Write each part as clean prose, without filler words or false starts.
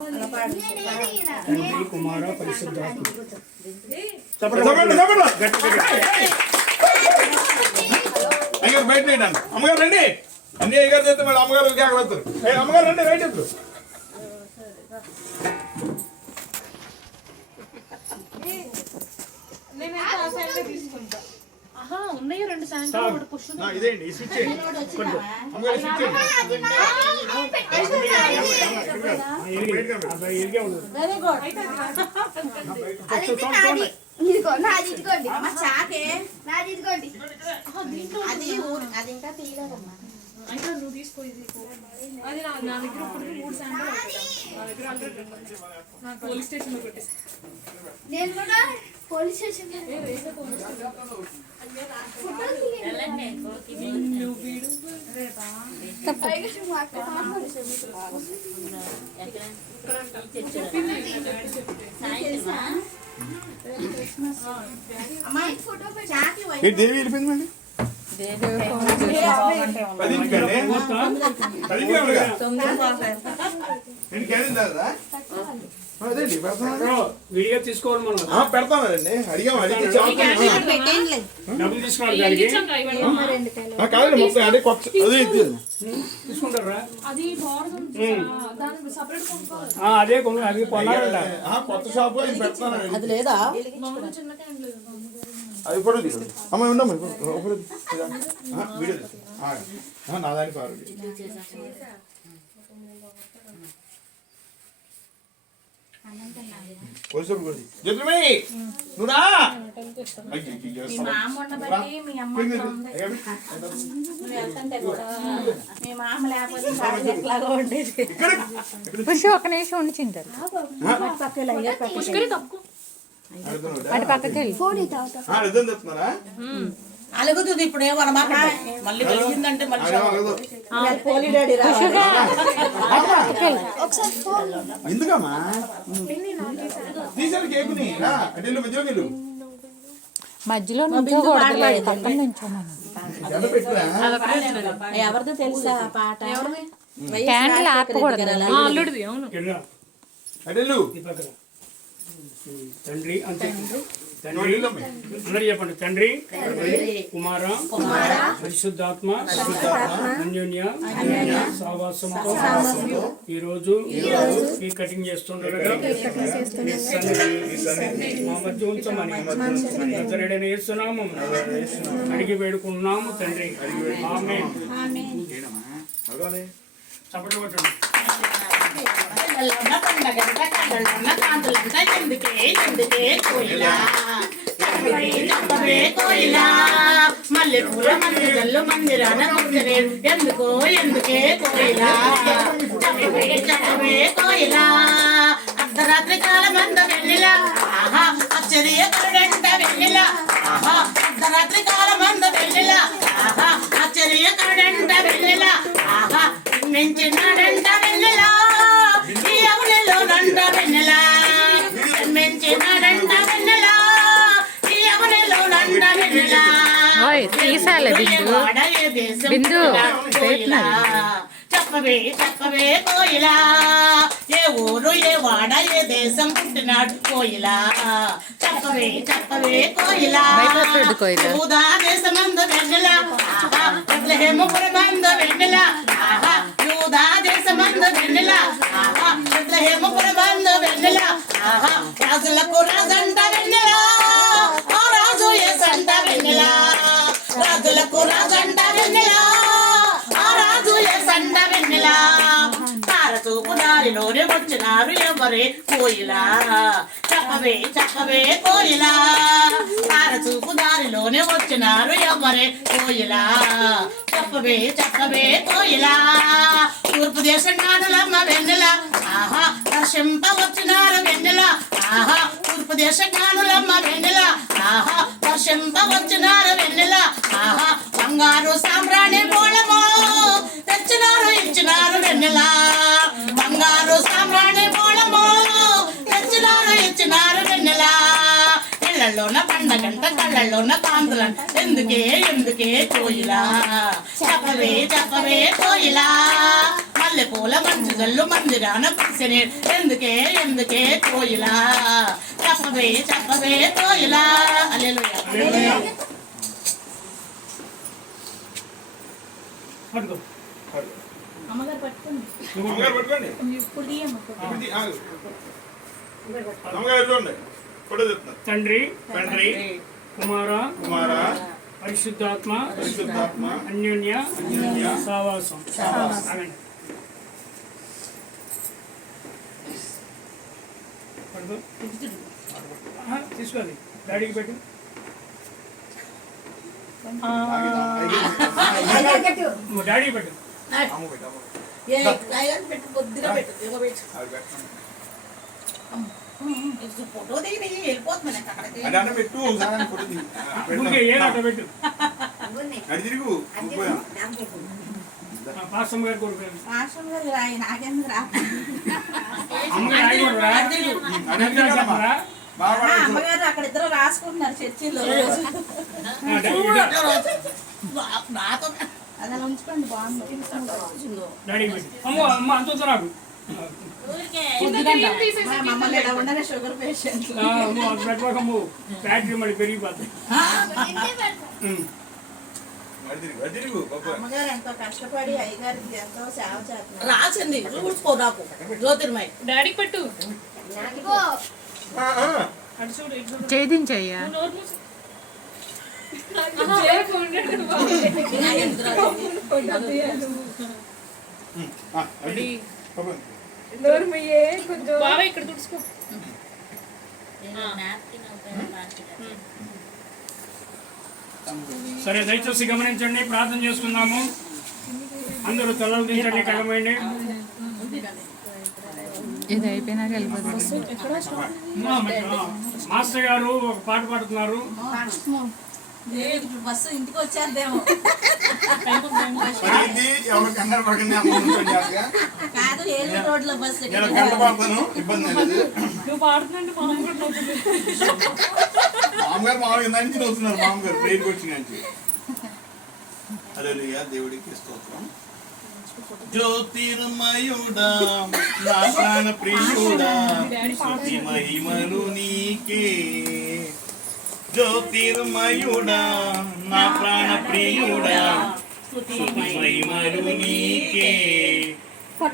తండ్రి కుమార పరిశుద్ధాత్మ. అయ్యారు బయట అమ్మగారు రండి. అన్ని అయ్యారు చేస్తే మళ్ళీ అమ్మగారు అక్కడ వస్తారు. అమ్మగారు రండి రైట్ ఎప్పుడు ఉన్నాయి 2 శాంపుల్ పుష్ ఇదేండి ఈ స్విచ్ అమ్మగారు స్విచ్ వెరీ గుడ్. అయితే నువ్వు తీసుకో ఇది. అది నా దగ్గర ఇప్పుడు 3 శాంపుల్ నా దగ్గర ఆల్రెడీ నాకు పోలీస్ స్టేషన్ లో పెట్టేసి నేను కూడా పోలీస్ స్టేషన్ దేవి వెళ్ళిపోయిందండి. వీడియో తీసుకోవాలి మనం. పెడతానండి అడిగాము డబ్బులు తీసుకోవాలి దానికి. కాదండి మొత్తం అదే కొత్త తీసుకుంటారా? అది దానికి సపరేట్ కొనుక్కోవాలి. అదే అది కొనాలంట. కొత్త షాప్ పెడతానండి. అది లేదా మామూలు చిన్న క్యాన్ లేదు. అది ఫోటో తీసుకోండి. అమ్మ ఉండమ్మా వీడియో నా దానికి ఒక నిమిషం ఉండి చింటారు అటు పక్కకి వెళ్ళి అలుగుతుంది ఇప్పుడు ఏమన్నమాట. మళ్ళీ వెలిగిందంటే మళ్ళీ ఎందుకమ్మా తీసారు కేకుని మధ్యలోకి మధ్యలో నుంచోకూడదు, పక్కన నుంచోమని. ఎవరిదో తెలుసా పాట? క్యాండిల్ ఆపకూడదు. అల్లుడిది. అవును. తండ్రి అంతే. తండ్రి అందరూ చెప్పండి. తండ్రి కుమార పరిశుద్ధాత్మ అన్యోన్య సహవాసంతో ఈరోజు ఈ కటింగ్ చేస్తుండగా మా మధ్య ఉంచమని నజరేయుడైన యేసు నామమున అడిగి వేడుకున్నాము తండ్రి. ఆమేన్. చప్పట్లు కొట్టండి. మల్లె పూల మందిరల్లో మందిరాన ఎందుకో ఎందుకే కోయిలా చెప్పవే కోయిలా అర్ధరాత్రి కాలం అంత వెళ్ళిలా ఆహా ఆశ్చర్యకరుడంట వెళ్ళిలా ఆహా అర్ధరాత్రి కాలం అంత వెళ్ళిలా ఆహా ఆశ్చర్యకరుడంట వెళ్ళిలా ఆహా మించినాడంట వెళ్ళిలా ఈ అవులలో నంట వెళ్ళిలా మించినాడంట వెళ్ళిలా ఈ అవులలో నంట వెళ్ళిలా తీసాలే బిందు బిందు చెప్పవే చెప్పవే కోయిలా ఏ ఊరు ఏ వాడ ఏ దేశం పుట్టినాడు కోయిలా చెప్పవే చెప్పవే కోయిలా యూదా దేశమందు వెన్నెలా ఆహా బెత్లెహేముపురమందు వెన్నెలా ఆహా యూదా దేశమందు వెన్నెలా ఆహా బెత్లెహేముపురమందు వెన్నెలా ఆహా రాజులకు రాజంట వెన్నెలా ఆ రాజు యేసంట వెన్నెలా రాజులకు రాజంట వెన్నెలా ఆ రాజు యేసంట వెన్నెలా తారచూపు దారిలోనే వచ్చినారు ఎవరే కోయిలా చెప్పవే చెప్పవే కోయిలా తారచూపు దారిలోనే వచ్చినారు ఎవరే కోయిలా చెప్పవే చెప్పవే కోయిలా తూర్పు దేశం నాడులమ్మ వెన్నెలా ఆహా దర్శింప వచ్చినారు వెన్నెలా ఆహా తూర్పు దేశం నాడులమ్మ వెన్నెలా ఆహా దర్శింప వచ్చినారు వెన్నెలా ఆహా బంగారు సాంబ్రాణి బోళమో తెచ్చినారు ఇచ్చినారు వెన్నెలా బంగారు సాంబ్రాణి బోళమో తెచ్చినారు ఇచ్చినారు వెన్నెలా ఇళ్లలోన పండగంట కళ్ళల్లోన కాంతులంట ఎందుకే ఎందుకే కోయిలా చెప్పవే చెప్పవే కోయిలా మల్లె పూల మంచు జల్లు మందిరాన కురిసెనే ఎందుకే ఎందుకే కోయిలా చెప్పవే చెప్పవే కోయిలా హల్లెలూయా. పట్టుకో. అమ్మగారు పట్టుకోండి. అమ్మగారు పట్టుకోండి. ఇప్పుడు తీయమ్మ. ఇది ఆగు. అమ్మగారు చూడండి ఫోటో చెప్తున్నారు. తండ్రి తండ్రి కుమార కుమార పరిశుద్ధాత్మ పరిశుద్ధాత్మ అన్యోన్య అన్యోన్య సావాసం. సావాసం. ఆగండి. పట్టుకో. తీసుకోండి డాడీకి పెట్టు. డాడీకి పెట్టు. ఏ అయ్యగారు పెట్టు కొద్దిగా పెట్టు ఇదిగో పెట్టు. ఇది ఫోటో దిగి వెళ్ళిపోతుంది నాకు అక్కడికి. అంటే అంటే పెట్టు ఒకసారి ఫోటో దిగు. ఊరికే ఏదట పెట్టు. అడి తిరుగు పోయా. పాస్టమ్ గారి కొడుకు. ఆశ్రమం గారు రాయి నాకెందుకు రా. అమ్మగారు రాయి కూడా రా. అడి చెప్పరా? అమ్మగారు అక్కడ ఇద్దరు రాసుకుంటున్నారు చర్చిలో. నాతో అలా ఉంచుకోండి బాగుంది. డాడీకి పెట్టు. అమ్మో అమ్మ అంత రాడు. మమ్మల్ని ఇలా ఉండనే షుగర్ పేషెంట్. అమ్మో అంత పెట్టకమ్ము. ఫ్యాక్టరీ మళ్ళీ పెరిగిపోతాయి. అడి తిరుగు బాబా. అమ్మగారు ఎంతో కష్టపడి అయ్యగారికి ఎంతో సేవ చేస్తున్నారు. రాసింది చూసుకో నాకు జ్యోతిర్మయ్. డాడీకి పెట్టు. అటు చూడు ఇటు చూడు. ఛేదించయ్యా. నోరు మూసు. జేబు ఉండేది బాగుంది. అడి బాబా. నోరు మీయే కొంచెం బాగా ఇక్కడ తుడుచుకో. సరే దయచేసి గమనించండి, ప్రార్థన చేసుకుందాము. అందరూ తలలు దించండి, కలమండి. ఇది అయిపోయినాక వెళ్ళిపోతుంది. మాస్టర్ గారు ఒక పాట పాడుతున్నారు. బస్సు ఇంటికి వచ్చేద్దేమో. పడింది ఎవరు కంగారు పడకండి. అమ్మ ఉంటుంది జాగ్రత్తగా. కాదు ఏలూరు రోడ్లో బస్సు నేను గంట పాడతాను, ఇబ్బంది లేదు. నువ్వు పాడుతుందంటే మా అమ్మ కూడా నవ్వుతుంది. మామగారు మామూలుగా ఇందా నుంచి నవ్వుతున్నారు. మామగారు ప్రేయర్కి వచ్చిన నుంచి. హల్లెలూయా, దేవుడికి స్తోత్రం. జ్యోతిర్మయుడా నా ప్రాణ ప్రియుడా స్తుతి మహిమలు నీకే. జ్యోతిర్మయుడా నా ప్రాణ ప్రియుడా స్తుతి మహిమలు నీకే.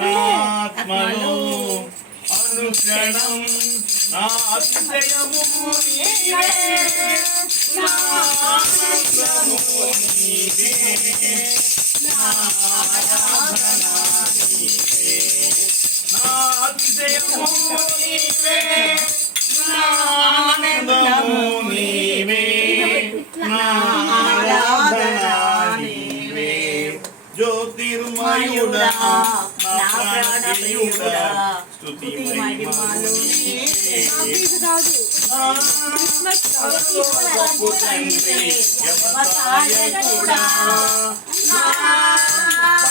నా ఆత్మలో అనుక్షణం నా అతిశయము నీవే. నా ఆనందము నీవే. నా ఆరాధన నీవే. నా అతిశయము నీవే. నా ఆనందము నీవే. నా ఆరాధన నీవే. జ్యోతిర్మయుడా నా ప్రాణప్రియుడా స్తుతి మహిమలు నీకే. పరలోకపు తండ్రి వ్యవసాయకుడా నా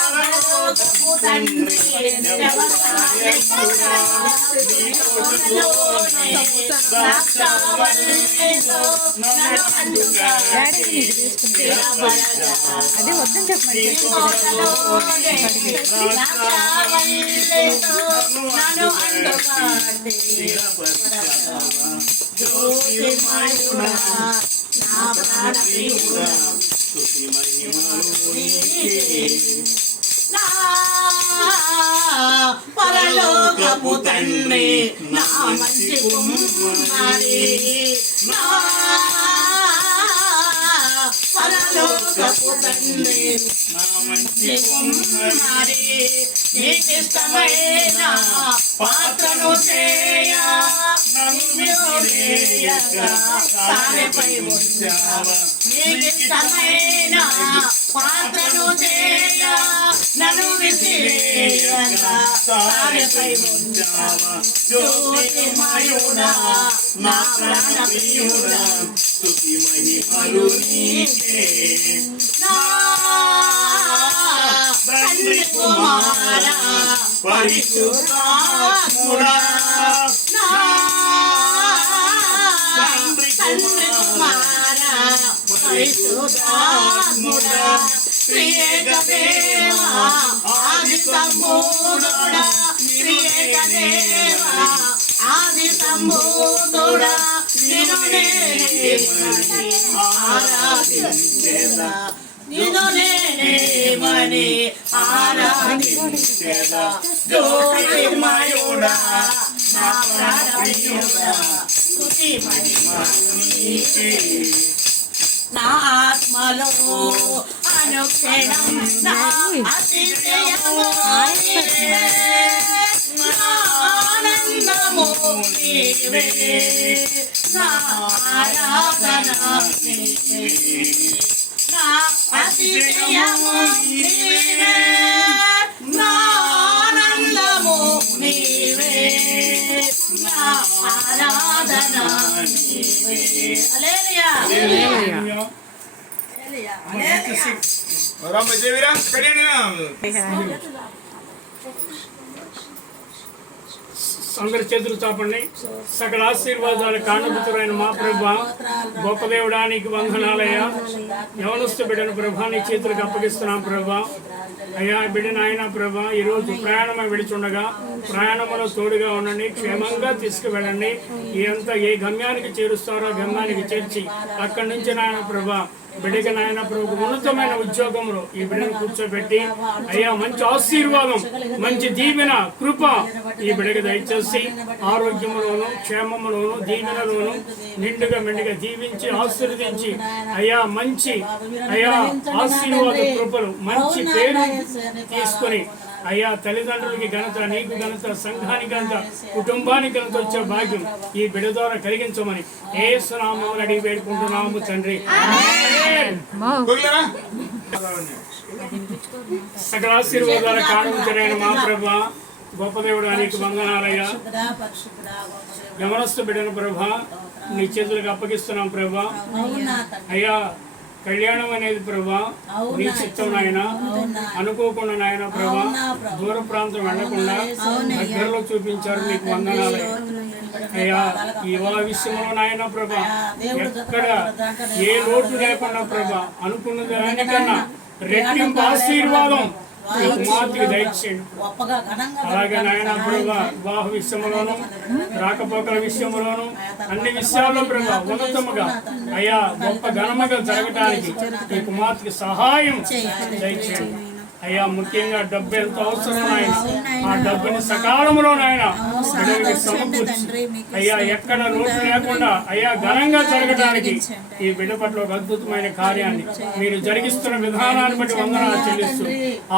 పరలోకపు తండ్రి వ్యవసాయకుడా నీ తోటలోని ద్రాక్షావల్లిలో నన్ను అంటుగా అదే వద్దని చెప్పండి. జ్యోతిర్మయుడా నా ప్రాణప్రియుడా స్తుతి మహిమలు నీకే. నా పరలోకపు తండ్రి నా మంచి కుమారి. నా పరలోకపు తండ్రి నా మంచి కుమారి. నీకిష్టమైన పాత్రను చేయ నన్ను విసిరేయక సారెపై ఉంచావా. నీకిష్టమైన పాత్రను చేయ నన్ను విసిరేయక సారెపై ఉంచావా. జ్యోతిర్మయుడా నా ప్రాణప్రియుడా స్తుతి మహిమలు నీకే. నా తండ్రి కుమారా పరిశుద్ధాత్ముడా. నా తండ్రి కుమారా పరిశుద్ధాత్ముడా త్రియేక దేవా ఆది సంభూతుడా త్రియేక దేవా ఆది సంభూతుడా నిన్ను నేనే ఆరాధించేదా నిన్ను నేనేమని ఆరాధించేదా జ్యోతిర్మయుడా నా ప్రాణప్రియుడా స్తుతి మహిమ నీకే నా ఆత్మలో అనుక్షణం నా అతిశయము నీవే నా ఆనందము నీవే నా ఆరాధన నీవే నా అతిశయము నీవే నా ఆనందము నీవే నా ఆరాధన నీవే హల్లెలూయా హల్లెలూయా. రామ్మ జయవీరా కడియనా అందరి చేతులు చాపండి. సకల ఆశీర్వాదాలు కానుపుతురైన మా ప్రభా, గొప్ప దేవుడా నీకు వందనాలయ్యా. యవనస్తు బిడ్డను ప్రభా నీ చేతులకు అప్పగిస్తున్నాం ప్రభా. అయ్యా బిడ్డను ఆయన ప్రభా ఈరోజు ప్రయాణమై వెళుచుండగా ప్రయాణంలో తోడుగా ఉండండి, క్షేమంగా తీసుకువెళ్ళండి. ఏ గమ్యానికి చేరుస్తారో గమ్యానికి చేర్చి అక్కడి నుంచి నాయన ప్రభా బిడ్డకి నాయన ప్రభు ఉన్నతమైన ఉద్యోగంలో ఈ బిడ్డను కూర్చోబెట్టి అయ్యా మంచి ఆశీర్వాదం, మంచి దీవెన, కృప ఈ బిడ్డకి దయచేసి ఆరోగ్యంలోను క్షేమంలోను దీవెనలోను నిండుగా మెండుగా దీవించి ఆశీర్వదించి అయ్యా మంచి ఆశీర్వాద కృపలు మంచి పేరు తీసుకొని అయ్యా తల్లిదండ్రులకి ఘనత, నీకు ఘనత, సంఘానికి ఘనత, కుటుంబానికి ఘనత వచ్చే భాగ్యం ఈ బిడ్డ ద్వారా కలిగించమని యేసు నామములో అడిగి వేడుకుంటున్నాము తండ్రి. సకల ఆశీర్వాదాల కారణమైన మా ప్రభా, గొప్ప దేవుడా నీకు వందనాలయ్యా. యవనస్తు బిడ్డను ప్రభా నీ చేతులకు అప్పగిస్తున్నాం ప్రభా. అయ్యా కళ్యాణం అనేది ప్రభా నీ చిత్తం నాయన, అనుకోకుండా నాయన ప్రభా దూర ప్రాంతం వెళ్లకుండా దగ్గరలో చూపించారు, నీకు వందనాలయ్యా. అయ్యా ఈ విషయంలో నాయన ప్రభా ఎక్కడ ఏ లోటు లేకుండా ప్రభా అనుకున్న దానికన్నా రెట్టింపు ఆశీర్వాదం ఈ కుమార్తెకి దయచేయండి. అలాగే నాయన ప్రభా వివాహ విషయంలోను రాకపోకల విషయంలోను అన్ని విషయాల్లో ప్రభా ఉన్నతముగా అయ్యా గొప్ప ఘనముగా జరగటానికి ఈ కుమార్తెకి సహాయం దయచేయండి. అయ్యా ముఖ్యంగా డబ్బు ఎంత అవసరం నాయన, ఆ డబ్బుని సకాలంలో నాయన బిడ్డలకి సమకూర్చి అయ్యా ఎక్కడ లోటు లేకుండా అయ్యా ఘనంగా జరగడానికి ఈ బిడ్డ పట్ల ఒక అద్భుతమైన కార్యాన్ని మీరు జరిగిస్తున్న విధానాన్ని బట్టి వందనాలు చెల్లిస్తూ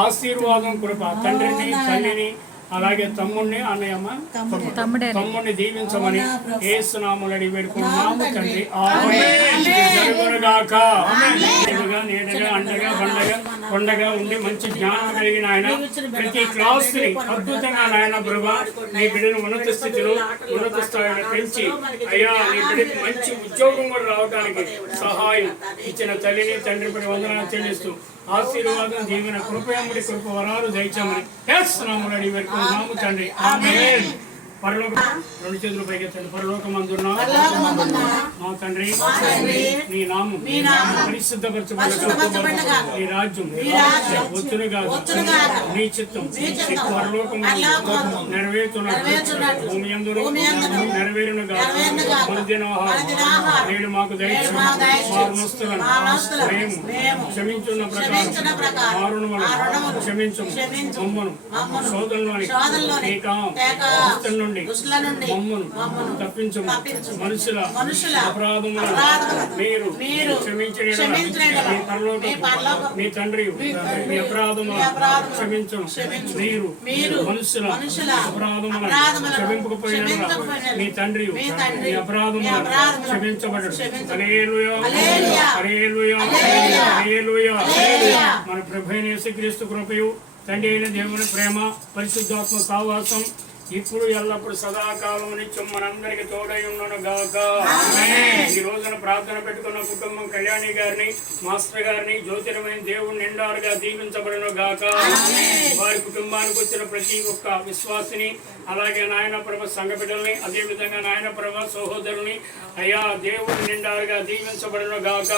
ఆశీర్వాదం కృప తండ్రిని తల్లిని అలాగే తమ్ముడిని అన్నయ్యమ్మ తమ్ముడిని దీవించమని యేసు నామములో అడిగి వేడుకుంటున్నాము తండ్రి. ఆమేన్. జరుగునుగాక. నీడగా అండగా బండగా కొండగా ఉండి మంచి జ్ఞానం కలిగిన ఆయన ప్రతి క్లాస్ ని అద్భుతంగా నాయన ప్రభా నీ బిడ్డను ఉన్నత స్థితిలో ఉన్నత స్థాయిలో పెంచి అయ్యా నీ బిడ్డకి మంచి ఉద్యోగం కూడా రావడానికి సహాయం ఇచ్చిన తల్లిని తండ్రి పడి వందనాలు చెల్లిస్తూ ఆశీర్వాదం దీవెన కృపయముడి కృప వరాలు దయచేయమని యేసునామములో అడిగి వేడుకుంటున్నాము తండ్రి. ఆమేన్. పరలోక రెండు చేతులు పైకెత్తండి. పరలోకమందున్న మా తండ్రి నీ నామం పరిశుద్ధపరచబడగా నీ రాజ్యం వచ్చును కాదు నీ చిత్తం పరలోకమందు నెరవేరుతున్నట్టు భూమి యందును నెరవేరును కాదు. అనుదిన ఆహారం నేడు మాకు దయచేయము. మేము క్షమించున్న ప్రకారం మారును క్షమించము. మమ్మను శోధనలోని దుష్టుల నుండి మమ్మను తప్పించము. మనుషుల అపరాధములను మీరు క్షమించిన మీ తండ్రి మీ అపరాధములను క్షమించను. మీరు మనుషుల అపరాధములను క్షమింపకపోయిన మీ తండ్రి మీ అపరాధములను క్షమించబడడు. హల్లెలూయా హల్లెలూయా హల్లెలూయా. మన ప్రభువైన యేసుక్రీస్తు కృపయు తండ్రి అయిన దేవుని ప్రేమ పరిశుద్ధాత్మ సహవాసం ఇప్పుడు ఎల్లప్పుడు సదాకాలం నిత్యం మనందరికి తోడై ఉన్నను గాక. ఈ రోజున ప్రార్థన పెట్టుకున్న కుటుంబం కళ్యాణి గారిని, మాస్టర్ గారిని జ్యోతిర్మయం దేవుడు నిండారుగా దీవించబడును గాక. వారి కుటుంబానికి వచ్చిన ప్రతి ఒక్క విశ్వాసిని, అలాగే నాయన ప్రభ సంఘ బిడ్డల్ని, అదే విధంగా నాయన ప్రభ సహోదరుని అయ్యా దేవుడు నిండారుగా దీవించబడును గాక.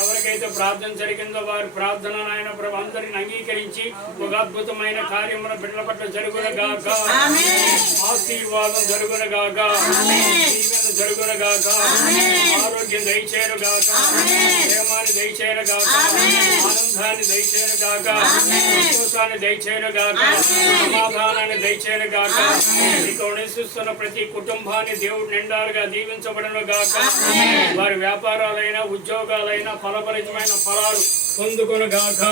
ఎవరికైతే ప్రార్థన జరిగిందో వారి ప్రార్థన నాయన ప్రభ అందరిని అంగీకరించి ఒక అద్భుతమైన కార్యముల బిడ్డల పట్ల జరుగున గాక. ఆశీర్వాదం జరుగున గాక, దీవెన జరుగున గాక, ఆరోగ్యం దయచేయను గాక, ప్రేమాన్ని దయచేయను గాక, ఆనందాన్ని దయచేయను గాక, సంతోషాన్ని దయచేయను గాక, సమాధానాన్ని దయచేయను గాక. ఇక్కడ నివసిస్తున్న ప్రతి కుటుంబాన్ని దేవుడు నిండాలుగా దీవించబడను గాక. వారి వ్యాపారాలైనా ఉద్యోగాలైనా ఫలభరితమైన ఫలాలు పొందుకొను గాక.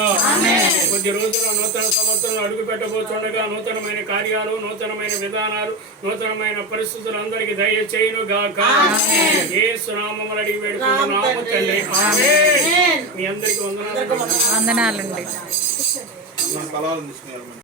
కొద్ది రోజుల నూతన సంవత్సరం అడుగు పెట్టబోతుండగా నూతనమైన కార్యాలు, నూతనమైన విధానాలు, నూతనమైన పరిస్థితులు అందరికి దయచేయును గాక. యేసు నామమున అడిగి వేడుకుంటున్నాము తండ్రి. ఆమేన్. మీ అందరికీ వందనాలు. వందనాలండి. మన ఫలాలను తీసుకుని